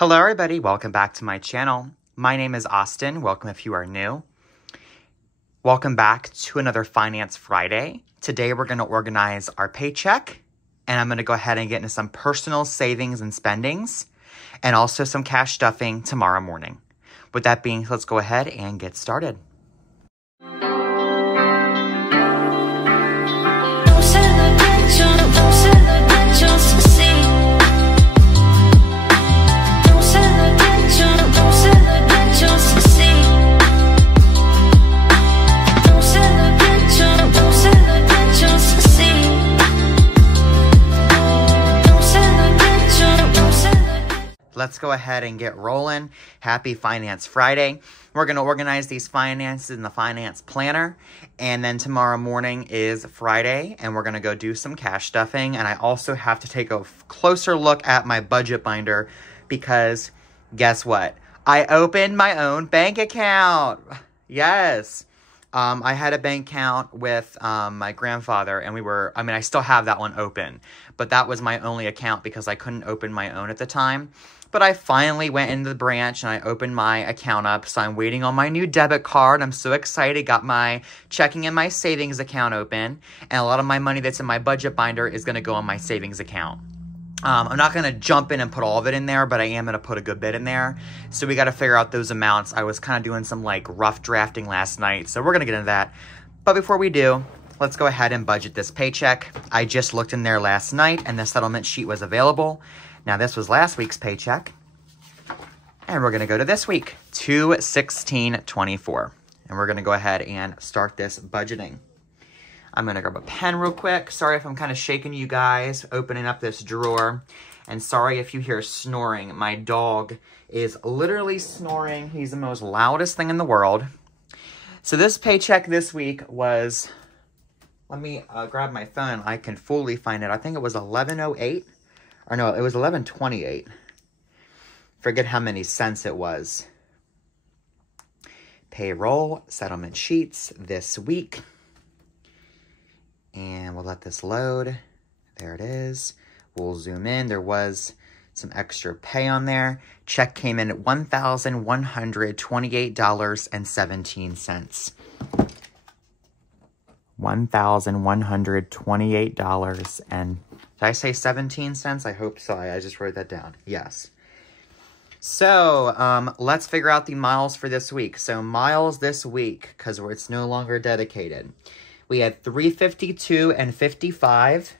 Hello everybody, welcome back to my channel. My name is Austin, welcome if you are new. Welcome back to another Finance Friday. Today we're going to organize our paycheck, and I'm going to go ahead and get into some personal savings and spendings, and also some cash stuffing tomorrow morning. With that being, let's go ahead and get started. Let's go ahead and get rolling. Happy Finance Friday. We're going to organize these finances in the finance planner. And then tomorrow morning is Friday, and we're going to go do some cash stuffing. And I also have to take a closer look at my budget binder because guess what? I opened my own bank account. Yes. I had a bank account with my grandfather, and I still have that one open. But that was my only account because I couldn't open my own at the time. But I finally went into the branch and I opened my account up. So I'm waiting on my new debit card. I'm so excited. Got my checking and my savings account open. And a lot of my money that's in my budget binder is going to go on my savings account. I'm not going to jump in and put all of it in there, but I am going to put a good bit in there. So we got to figure out those amounts. I was kind of doing some rough drafting last night. So we're going to get into that. But before we do, let's go ahead and budget this paycheck. I just looked in there last night and the settlement sheet was available. Now, this was last week's paycheck, and we're going to go to this week, 2/16/24, and we're going to go ahead and start this budgeting. I'm going to grab a pen real quick. Sorry if I'm kind of shaking you guys, opening up this drawer, and sorry if you hear snoring. My dog is literally snoring. He's the most loudest thing in the world. So this paycheck this week was, let me grab my phone. I can fully find it. I think it was 11:08. Or no, it was 11:28. Forget how many cents it was. Payroll, settlement sheets this week. And we'll let this load. There it is. We'll zoom in. There was some extra pay on there. Check came in at $1,128.17. $1,128 and did I say 17 cents? I hope so. I just wrote that down. Yes. So, let's figure out the miles for this week. So, miles this week, because it's no longer dedicated. We had 352 and 55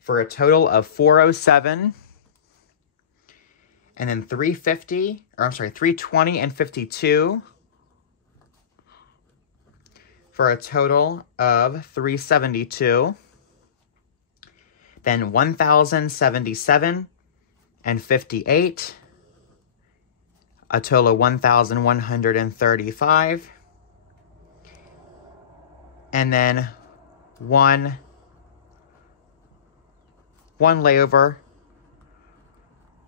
for a total of 407. And then 320 and 52 for a total of 372. Then 1,077 and 58, a total of 1,135. And then one layover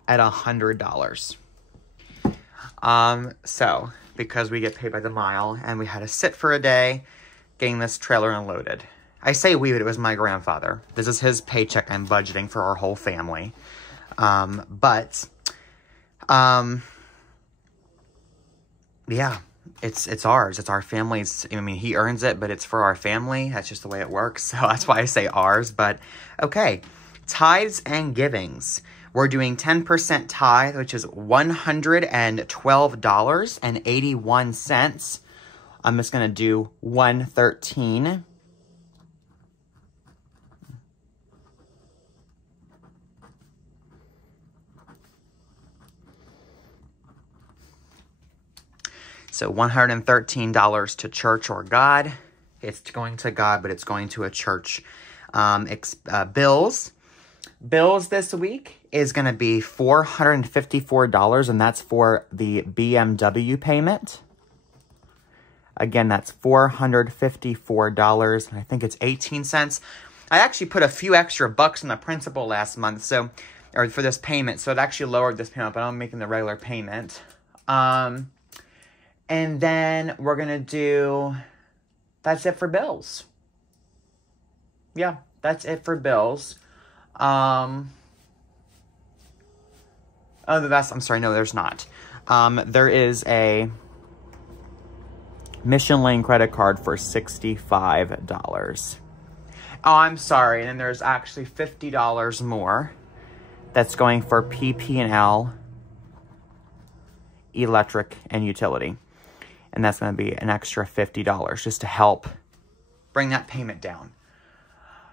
at $100. So because we get paid by the mile and we had to sit for a day getting this trailer unloaded. I say we, but it was my grandfather. This is his paycheck I'm budgeting for our whole family. Yeah, it's ours. It's our family's. I mean, he earns it, but it's for our family. That's just the way it works. So that's why I say ours. But okay, tithes and givings. We're doing 10% tithe, which is $112.81. I'm just going to do 113. So $113 to church or God. It's going to God, but it's going to a church. Bills. Bills this week is going to be $454, and that's for the BMW payment. Again, that's $454, and I think it's 18 cents. I actually put a few extra bucks in the principal last month, or for this payment, so it actually lowered this payment, but I'm making the regular payment. And then we're going to do, that's it for bills. Yeah, that's it for bills. Oh, I'm sorry, no, there's not. There is a Mission Lane credit card for $65. Oh, I'm sorry, and then there's actually $50 more that's going for PP&L, electric, and utility. And that's going to be an extra $50 just to help bring that payment down.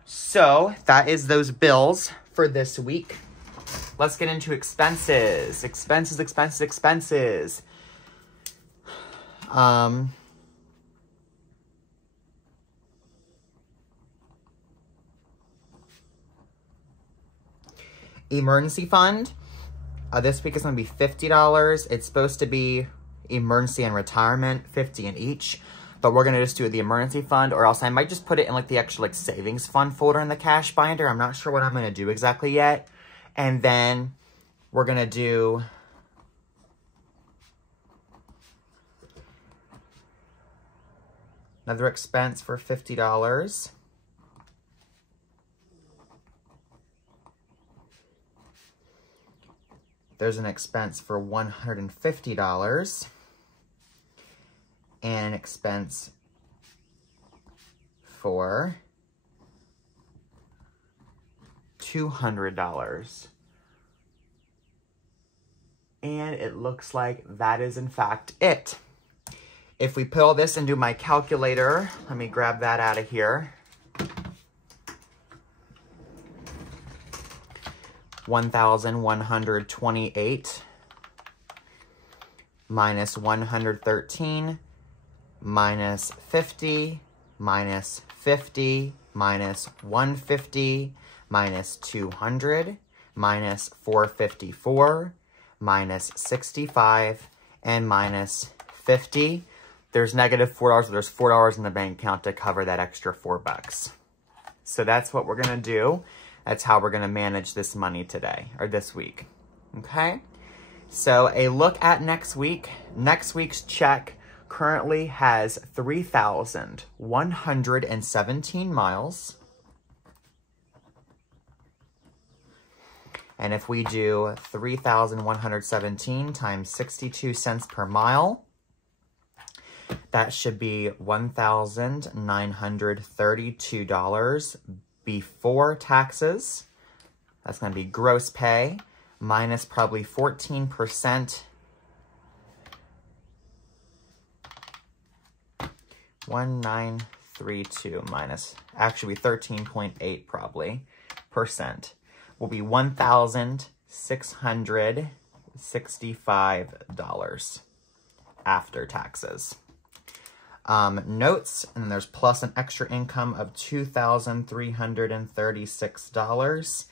So that is those bills for this week. Let's get into expenses. Expenses. Emergency fund. This week is going to be $50. It's supposed to be emergency and retirement, $50 in each. But we're going to just do the emergency fund, or else I might just put it in like the extra like savings fund folder in the cash binder. I'm not sure what I'm going to do exactly yet. And then we're going to do another expense for $50. There's an expense for $150. And an expense for $200. And it looks like that is in fact it. If we put all this into my calculator, let me grab that out of here. 1,128 minus 113 minus 50 minus 50 minus 150 minus 200 minus 454 minus 65 and minus 50. There's negative $4, but there's $4 in the bank account to cover that extra $4. So that's what we're going to do. That's how we're going to manage this money today, or this week. Okay? So a look at next week. Next week's check currently has 3,117 miles. And if we do 3,117 times 62 cents per mile, that should be $1,932 before taxes. That's going to be gross pay minus probably 14%. 1,932 minus, actually 13.8 probably, percent will be $1,665 after taxes. Notes, and then there's plus an extra income of $2,336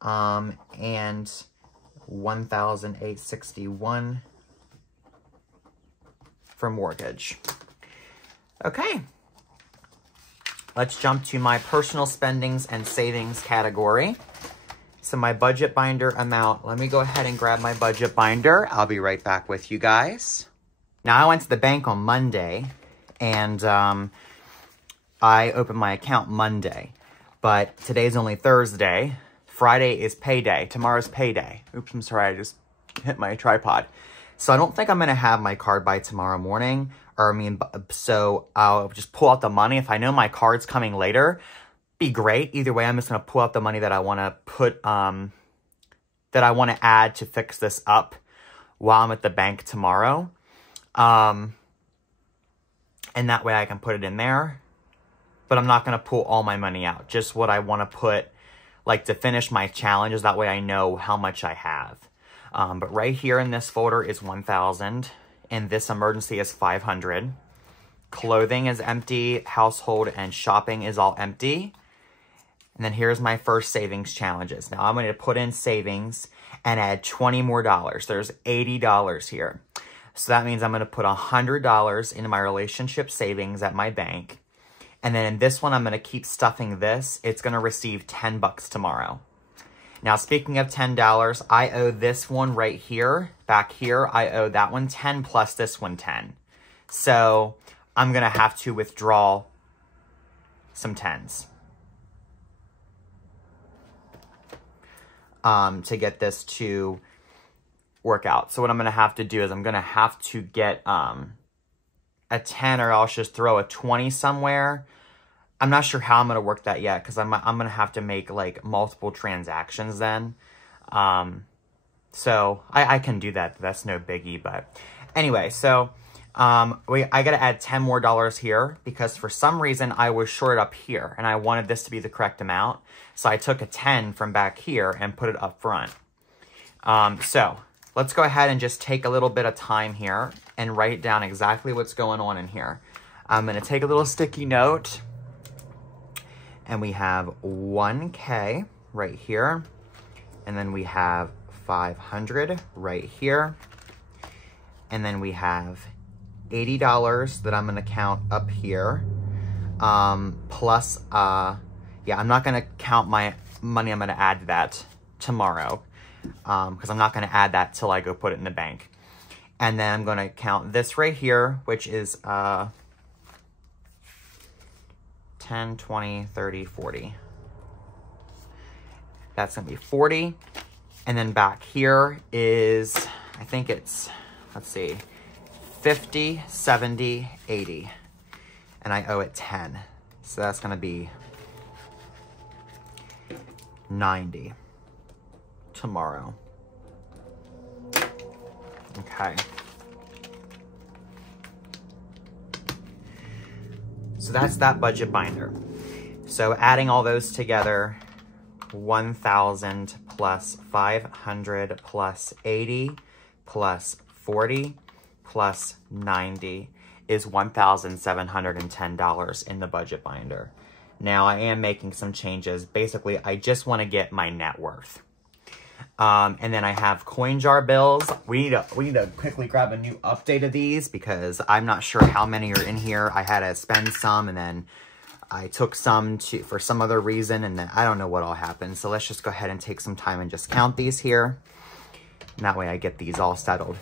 and $1,861 for mortgage. Okay, let's jump to my personal spendings and savings category. So my budget binder amount, let me go ahead and grab my budget binder. I'll be right back with you guys. Now I went to the bank on Monday and I opened my account Monday, but today's only Thursday. Friday is payday. Tomorrow's payday. Oops, I'm sorry, I just hit my tripod. So I don't think I'm gonna have my card by tomorrow morning. Or I mean, so I'll just pull out the money. If I know my card's coming later, be great. Either way, I'm just going to pull out the money that I want to put, that I want to add to fix this up while I'm at the bank tomorrow. And that way I can put it in there. But I'm not going to pull all my money out. Just what I want to put, like, to finish my challenges. That way I know how much I have. But right here in this folder is 1,000. And this emergency is 500. Clothing is empty. Household and shopping is all empty. And then here's my first savings challenges. Now I'm going to put in savings and add $20 more. There's $80 here. So that means I'm going to put $100 into my relationship savings at my bank. And then in this one, I'm going to keep stuffing this. It's going to receive $10 tomorrow. Now, speaking of $10, I owe this one right here, back here. I owe that one 10 plus this one 10. So I'm going to have to withdraw some 10s. to get this to work out. So what I'm going to have to do is I'm going to have to get a 10, or else just throw a 20 somewhere. I'm not sure how I'm going to work that yet, because I'm going to have to make like multiple transactions then. So I can do that. That's no biggie. But anyway, so I got to add $10 more here, because for some reason I was short up here and I wanted this to be the correct amount. So I took a 10 from back here and put it up front. So let's go ahead and just take a little bit of time here and write down exactly what's going on in here. I'm going to take a little sticky note, and we have 1K right here. And then we have 500 right here. And then we have $80 that I'm going to count up here. Plus, yeah, I'm not going to count my money I'm going to add to that tomorrow. Because I'm not going to add that till I go put it in the bank. And then I'm going to count this right here, which is 10, 20, 30, 40. That's going to be 40. And then back here is, I think it's, let's see, 50, 70, 80. And I owe it 10. So that's going to be 90 tomorrow. Okay. So that's that budget binder. So adding all those together, 1,000 plus 500 plus 80 plus 40 plus 90 is $1,710 in the budget binder. Now I am making some changes. Basically, I just want to get my net worth. And then I have coin jar bills. We need to quickly grab a new update of these, because I'm not sure how many are in here. I had to spend some, and then I took some for some other reason, and then I don't know what all happened. So let's just go ahead and take some time and just count these here. And that way I get these all settled.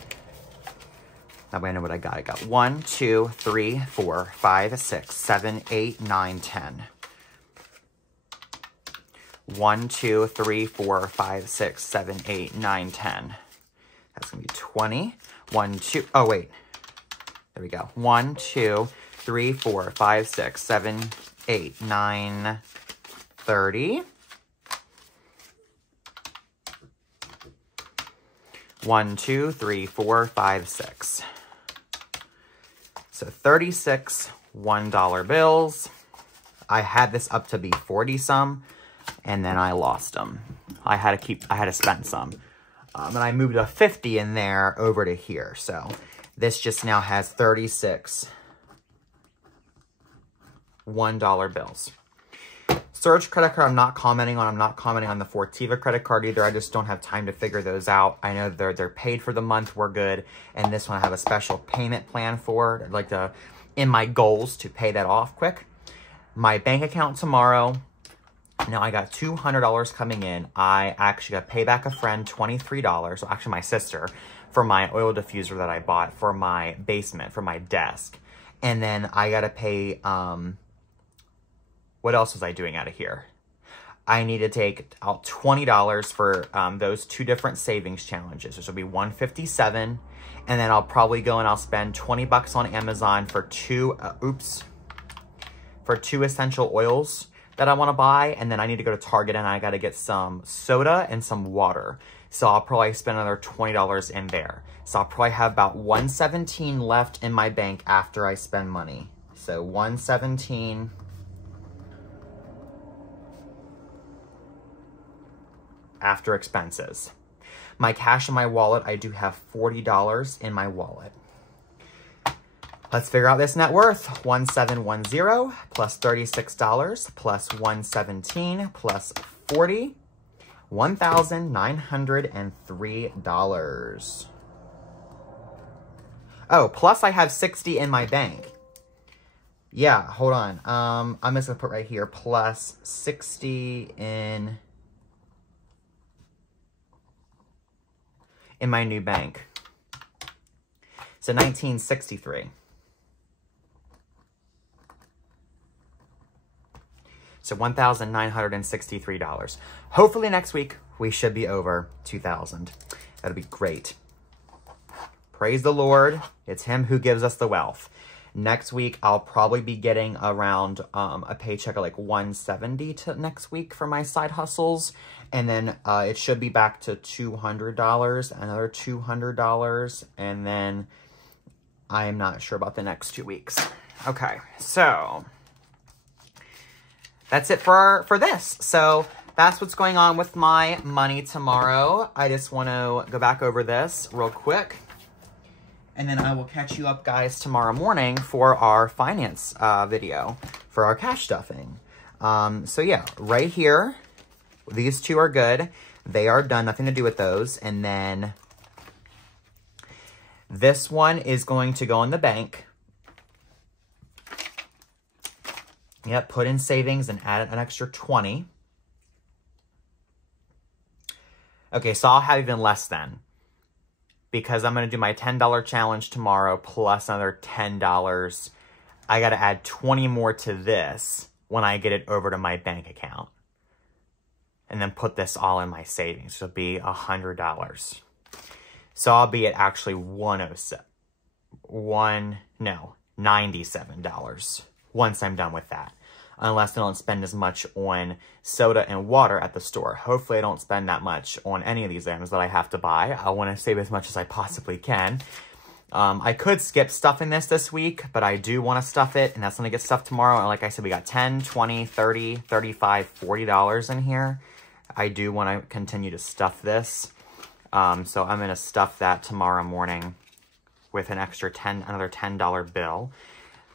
That way I know what I got. I got 1, 2, 3, 4, 5, 6, 7, 8, 9, 10. 1, 2, 3, 4, 5, 6, 7, 8, 9, 10. That's going to be 20. 1, 2, oh wait. There we go. 1, 2, 3, 4, 5, 6, 7, 8, 9, 30. 1, 2, 3, 4, 5, 6. So 36 $1 bills. I had this up to be 40 some, and then I lost them. I had to spend some. And I moved a 50 in there over to here. So this just now has 36 $1 bills. Surge credit card, I'm not commenting on. I'm not commenting on the Fortiva credit card either. I just don't have time to figure those out. I know they're paid for the month. We're good. And this one I have a special payment plan for. I'd like to, in my goals, to pay that off quick. My bank account tomorrow. Now I got $200 coming in. I actually got to pay back a friend $23, well, actually my sister, for my oil diffuser that I bought for my basement, for my desk. And then I got to pay, what else was I doing out of here? I need to take out $20 for those 2 different savings challenges. This will be $157. And then I'll probably go and I'll spend 20 bucks on Amazon for 2 essential oils that I want to buy. And then I need to go to Target and I got to get some soda and some water. So I'll probably spend another $20 in there. So I'll probably have about $117 left in my bank after I spend money. So $117 after expenses. My cash in my wallet, I do have $40 in my wallet. Let's figure out this net worth. 1710 plus $36 plus 117 plus 40, $1,903. Oh, plus I have 60 in my bank. Yeah, hold on. I'm just gonna put right here plus 60 in my new bank. So 1963. So $1,963. Hopefully next week we should be over 2,000. That'll be great. Praise the Lord. It's him who gives us the wealth. Next week, I'll probably be getting around a paycheck of like $170 to next week for my side hustles. And then it should be back to $200, another $200. And then I am not sure about the next 2 weeks. Okay, so that's it for this. So that's what's going on with my money tomorrow. I just want to go back over this real quick. And then I will catch you up, guys, tomorrow morning for our finance video for our cash stuffing. So, yeah, right here, these two are good. They are done. Nothing to do with those. And then this one is going to go in the bank. Yep, put in savings and add an extra 20. Okay, so I'll have even less then, because I'm going to do my $10 challenge tomorrow plus another $10. I got to add 20 more to this when I get it over to my bank account. And then put this all in my savings. It'll be $100. So I'll be at actually $97 once I'm done with that. Unless I don't spend as much on soda and water at the store. Hopefully I don't spend that much on any of these items that I have to buy. I want to save as much as I possibly can. I could skip stuffing this week, but I do want to stuff it, and that's going to get stuffed tomorrow. And like I said, we got $10, $20, $30, $35, $40 in here. I do want to continue to stuff this. So I'm going to stuff that tomorrow morning with an extra another $10 bill.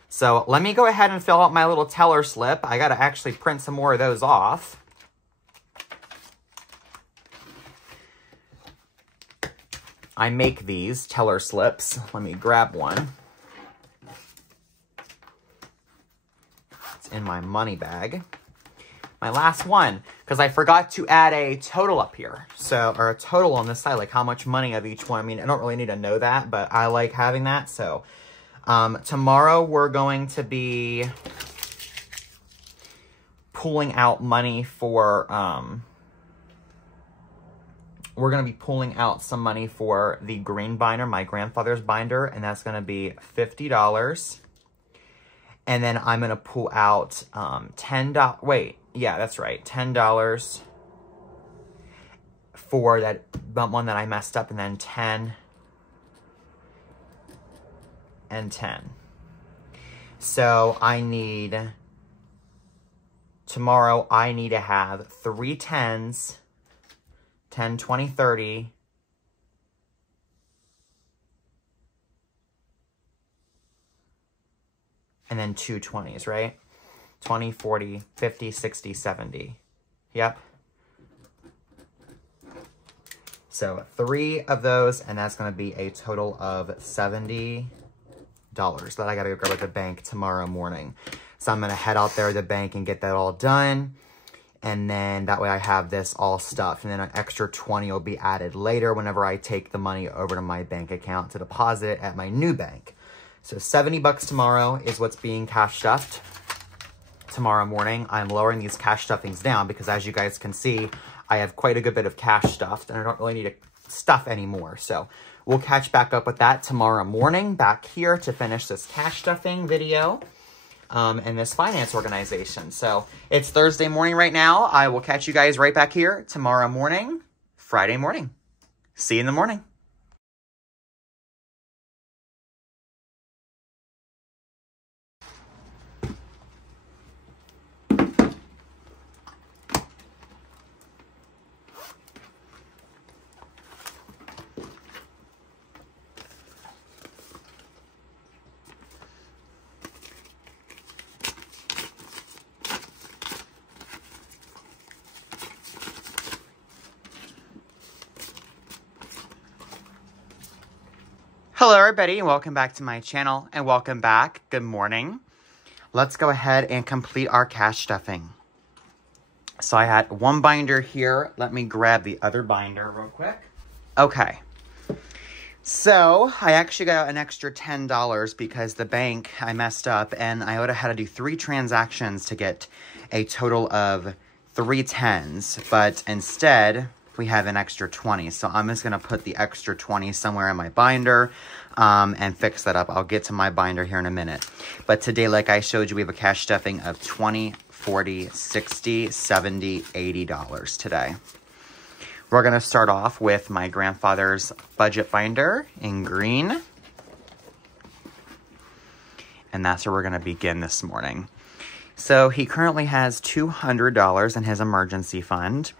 So let me go ahead and fill out my little teller slip. I got to actually print some more of those off. I make these teller slips. Let me grab one. It's in my money bag. My last one, because I forgot to add a total up here. So, or a total on this side, like how much money of each one. I mean, I don't really need to know that, but I like having that. So, tomorrow we're going to be pulling out money for, we're going to be pulling out some money for the green binder, my grandfather's binder, and that's going to be $50. And then I'm going to pull out $10, wait, yeah, that's right, $10 for that one that I messed up, and then 10 and 10. So I need, tomorrow I need to have 3 10s, 10, 20, 30, and then 2 20s, right? 20, 40, 50, 60, 70. Yep. So 3 of those, and that's going to be a total of $70 that I got to go grab at the bank tomorrow morning. So I'm going to head out there to the bank and get that all done. And then that way I have this all stuffed. And then an extra 20 will be added later whenever I take the money over to my bank account to deposit it at my new bank. So $70 tomorrow is what's being cash stuffed. Tomorrow morning, I'm lowering these cash stuffings down because, as you guys can see, I have quite a good bit of cash stuffed and I don't really need to stuff anymore. So we'll catch back up with that tomorrow morning back here to finish this cash stuffing video and this finance organization. So it's Thursday morning right now. I will catch you guys right back here tomorrow morning, Friday morning. See you in the morning. Hello everybody, and welcome back to my channel, and welcome back. Good morning. Let's go ahead and complete our cash stuffing. So I had one binder here. Let me grab the other binder real quick. Okay. So I actually got an extra $10 because the bank, I messed up and I would have had to do 3 transactions to get a total of 3 10s. But instead, we have an extra 20. So I'm just going to put the extra 20 somewhere in my binder and fix that up. I'll get to my binder here in a minute. But today, like I showed you, we have a cash stuffing of $20, $40, $60, $70, $80 today. We're going to start off with my grandfather's budget binder in green. And that's where we're going to begin this morning. So he currently has $200 in his emergency fund.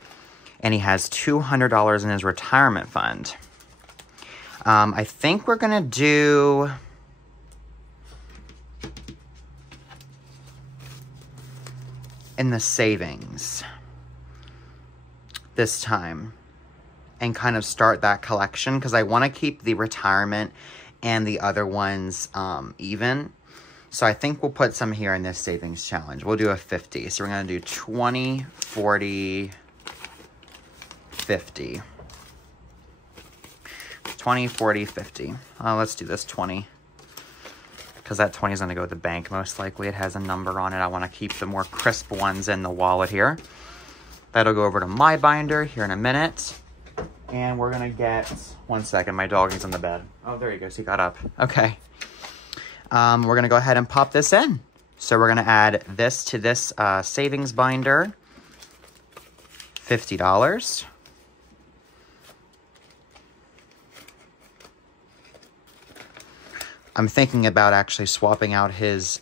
And he has $200 in his retirement fund. I think we're going to do... in the savings this time. And kind of start that collection because I want to keep the retirement and the other ones even. So I think we'll put some here in this savings challenge. We'll do a 50. So we're going to do 20, 40, 50. 20, 40, 50. Let's do this 20. Because that 20 is going to go to the bank most likely. It has a number on it. I want to keep the more crisp ones in the wallet here. That'll go over to my binder here in a minute. And we're going to get... One second, my doggy's on the bed. Oh, there he goes. He got up. Okay. We're going to go ahead and pop this in. So we're going to add this to this savings binder. $50. I'm thinking about actually swapping out his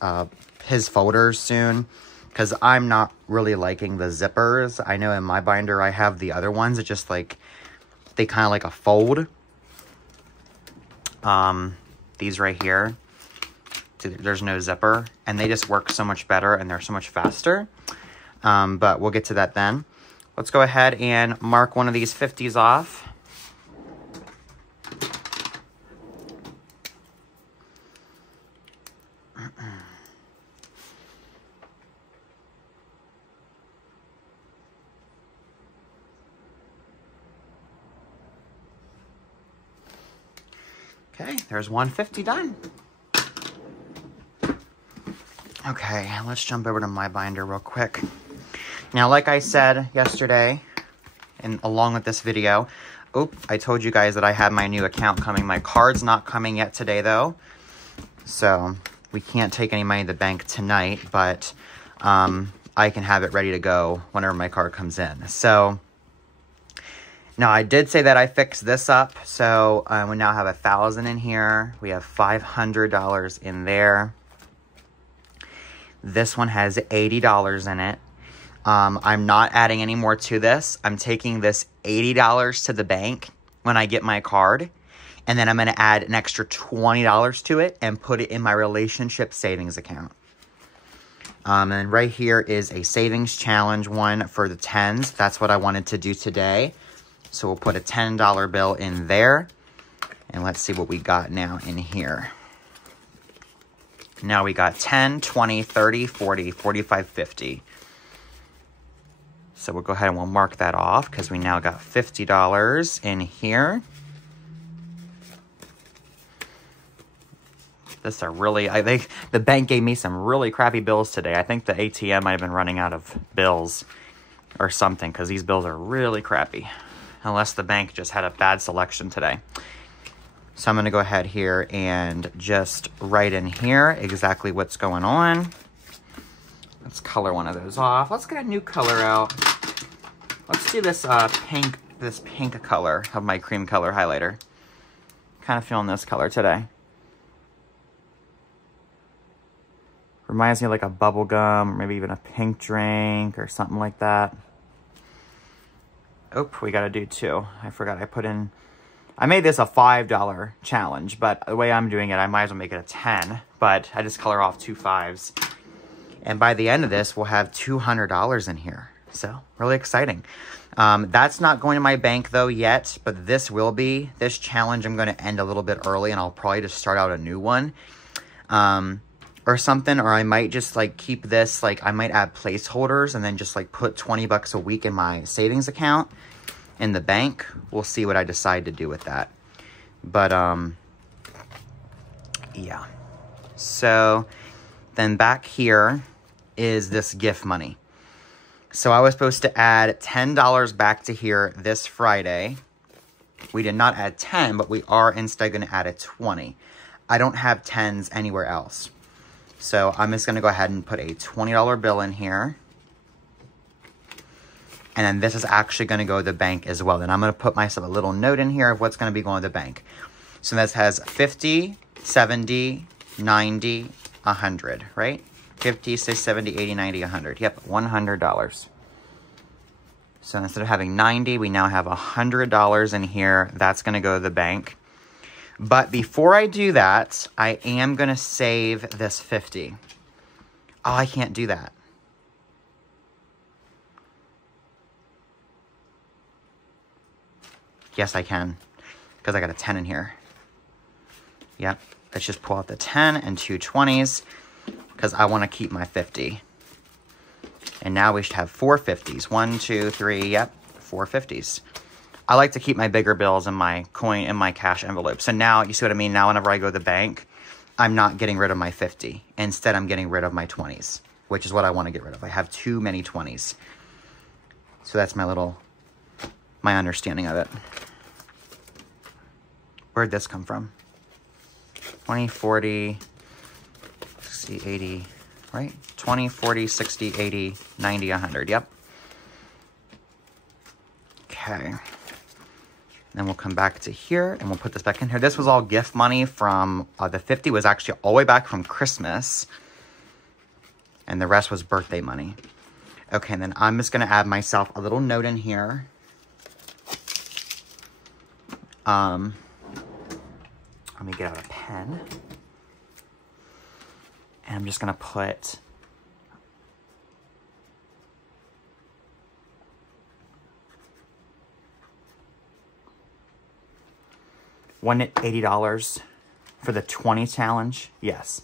folders soon. Because I'm not really liking the zippers. I know in my binder I have the other ones. It's just like... they kind of like a fold. These right here, there's no zipper, and they just work so much better, and they're so much faster. But we'll get to that then. Let's go ahead and mark one of these 50s off. Okay, there's 150 done. Okay, let's jump over to my binder real quick. Now, like I said yesterday, and along with this video, I told you guys that I had my new account coming. My card's not coming yet today, though. So, we can't take any money to the bank tonight, but I can have it ready to go whenever my card comes in. So... now, I did say that I fixed this up, so we now have $1,000 in here. We have $500 in there. This one has $80 in it. I'm not adding any more to this. I'm taking this $80 to the bank when I get my card, and then I'm going to add an extra $20 to it and put it in my relationship savings account. And right here is a savings challenge one for the 10s. That's what I wanted to do today. So we'll put a $10 bill in there. And let's see what we got now in here. Now we got 10, 20, 30, 40, 45, 50. So we'll go ahead and we'll mark that off because we now got $50 in here. This are really, the bank gave me some really crappy bills today. I think the ATM might have been running out of bills or something because these bills are really crappy. Unless the bank just had a bad selection today. So I'm going to go ahead here and just write in here exactly what's going on. Let's color one of those off. Let's get a new color out. Let's do this pink color of my cream color highlighter. Kind of feeling this color today. Reminds me of like a bubble gum or maybe even a pink drink or something like that. Oh, we got to do 2. I forgot I made this a $5 challenge, but the way I'm doing it, I might as well make it a 10, but I just color off 2 5s. And by the end of this, we'll have $200 in here. So, really exciting. That's not going to my bank, though, yet, but this will be. This challenge, I'm going to end a little bit early, and I'll probably just start out a new one. Or something, or I might just, like, keep this, like, I might add placeholders and then just, like, put 20 bucks a week in my savings account in the bank. We'll see what I decide to do with that. But, yeah. So then back here is this gift money. So I was supposed to add $10 back to here this Friday. We did not add 10, but we are instead going to add a 20. I don't have 10s anywhere else. So I'm just going to go ahead and put a $20 bill in here. And then this is actually going to go to the bank as well. Then I'm going to put myself a little note in here of what's going to be going to the bank. So this has 50, 70, 90, 100, right? 50, 60, 70, 80, 90, 100. Yep, $100. So instead of having 90, we now have $100 in here. That's going to go to the bank. But before I do that, I am going to save this 50. Oh, I can't do that. Yes, I can, because I got a 10 in here. Yep, let's just pull out the 10 and two 20s, because I want to keep my 50. And now we should have 4 50s. 1, 2, 3, yep, 4 50s. I like to keep my bigger bills in my cash envelope. So now, you see what I mean? Now whenever I go to the bank, I'm not getting rid of my 50. Instead, I'm getting rid of my 20s, which is what I want to get rid of. I have too many 20s. So that's my understanding of it. Where'd this come from? 20, 40, 60, 80, right? 20, 40, 60, 80, 90, 100. Yep. Okay. Then we'll come back to here and we'll put this back in here. This was all gift money from, the 50 was actually all the way back from Christmas. And the rest was birthday money. Okay, and then I'm just going to add myself a little note in here. Let me get out a pen. And I'm just going to put $180 for the 20 challenge. Yes.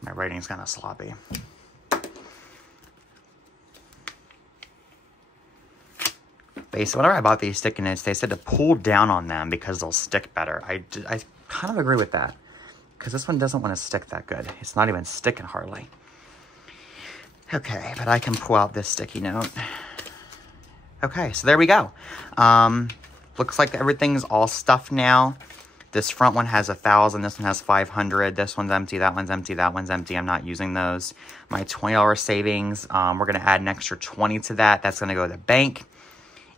My writing's kind of sloppy. Basically, whenever I bought these sticky notes, they said to pull down on them because they'll stick better. I kind of agree with that. Because this one doesn't want to stick that good. It's not even sticking hardly. Okay, but I can pull out this sticky note. Okay, so there we go. Looks like everything's all stuffed now. This front one has 1,000. This one has 500. This one's empty. That one's empty. That one's empty. I'm not using those. My $20 savings, we're going to add an extra 20 to that. That's going to go to the bank.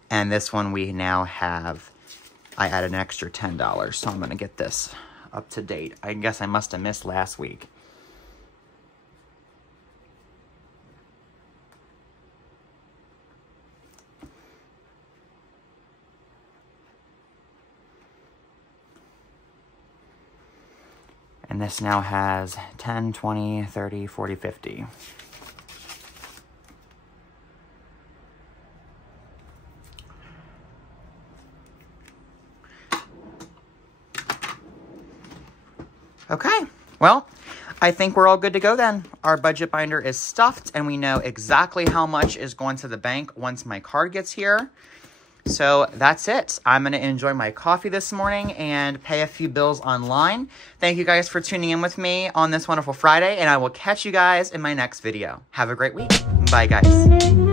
And this one we now have, I added an extra $10. So I'm going to get this up to date. I guess I must have missed last week. And this now has 10, 20, 30, 40, 50. Okay, well, I think we're all good to go then. Our budget binder is stuffed and we know exactly how much is going to the bank once my card gets here. So that's it. I'm going to enjoy my coffee this morning and pay a few bills online. Thank you guys for tuning in with me on this wonderful Friday, and I will catch you guys in my next video. Have a great week. Bye, guys.